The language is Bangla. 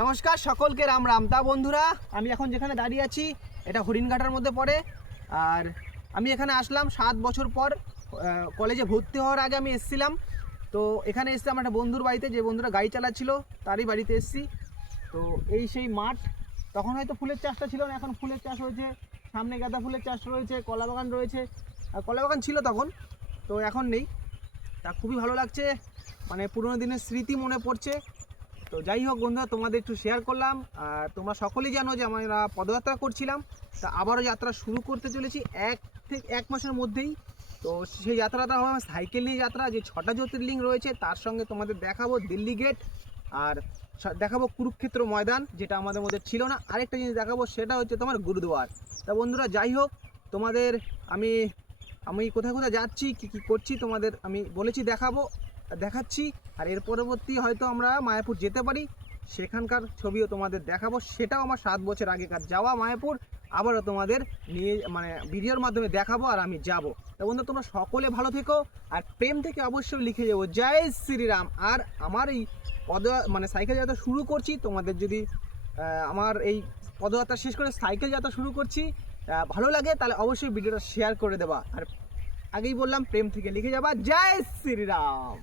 নমস্কার সকলকে রাম রাম। তা বন্ধুরা, আমি এখন যেখানে দাঁড়িয়ে আছি এটা হরিণঘাটার মধ্যে পড়ে। আর আমি এখানে আসলাম 7 বছর পর। কলেজে ভর্তি হওয়ার আগে আমি এসেছিলাম। তো এখানে এসেছিলাম একটা বন্ধুর বাড়িতে, যে বন্ধুরা গাড়ি চালাচ্ছিল তারই বাড়িতে এসেছি। তো এই সেই মাঠ। তখন হয়তো ফুলের চাষটা ছিল না, এখন ফুলের চাষ হয়েছে, সামনে গাঁদা ফুলের চাষ রয়েছে, কলা বাগান রয়েছে। আর কলা বাগান ছিল তখন, তো এখন নেই। তা খুবই ভালো লাগছে, মানে পুরোনো দিনের স্মৃতি মনে পড়ছে। তো যাই হোক বন্ধুরা, তোমাদের একটু শেয়ার করলাম। আর তোমরা সকলেই জানো যে আমরা পদযাত্রা করছিলাম, তা আবারও যাত্রা শুরু করতে চলেছি 1 মাসের মধ্যেই। তো সেই যাত্রাটা হবে আমার সাইকেল নিয়ে যাত্রা। যে 6টা জ্যোতির্লিঙ্গ রয়েছে তার সঙ্গে তোমাদের দেখাবো দিল্লি গেট, আর দেখাবো কুরুক্ষেত্র ময়দান, যেটা আমাদের মধ্যে ছিল না। আরেকটা জিনিস দেখাবো, সেটা হচ্ছে তোমার গুরুদুয়ার। তা বন্ধুরা যাই হোক, তোমাদের আমি আমি কোথায় কোথায় যাচ্ছি, কী কী করছি তোমাদের আমি বলেছি দেখাচ্ছি। আর এর পরবর্তী হয়তো আমরা মায়াপুর যেতে পারি, সেখানকার ছবিও তোমাদের দেখাবো। সেটাও আমার 7 বছর আগেকার যাওয়া মায়াপুর, আবারও তোমাদের নিয়ে মানে ভিডিওর মাধ্যমে দেখাবো আর আমি যাব। তো বন্ধু, তোমরা সকলে ভালো থেকো, আর প্রেম থেকে অবশ্যই লিখে যাবো জয় শ্রীরাম। আর আমার এই সাইকেল যাত্রা শুরু করছি, তোমাদের যদি আমার এই পদযাত্রা শেষ করে সাইকেল যাত্রা শুরু করছি ভালো লাগে, তাহলে অবশ্যই ভিডিওটা শেয়ার করে দেবা। আর আগেই বললাম, প্রেম থেকে লিখে যাবা জয় শ্রীরাম।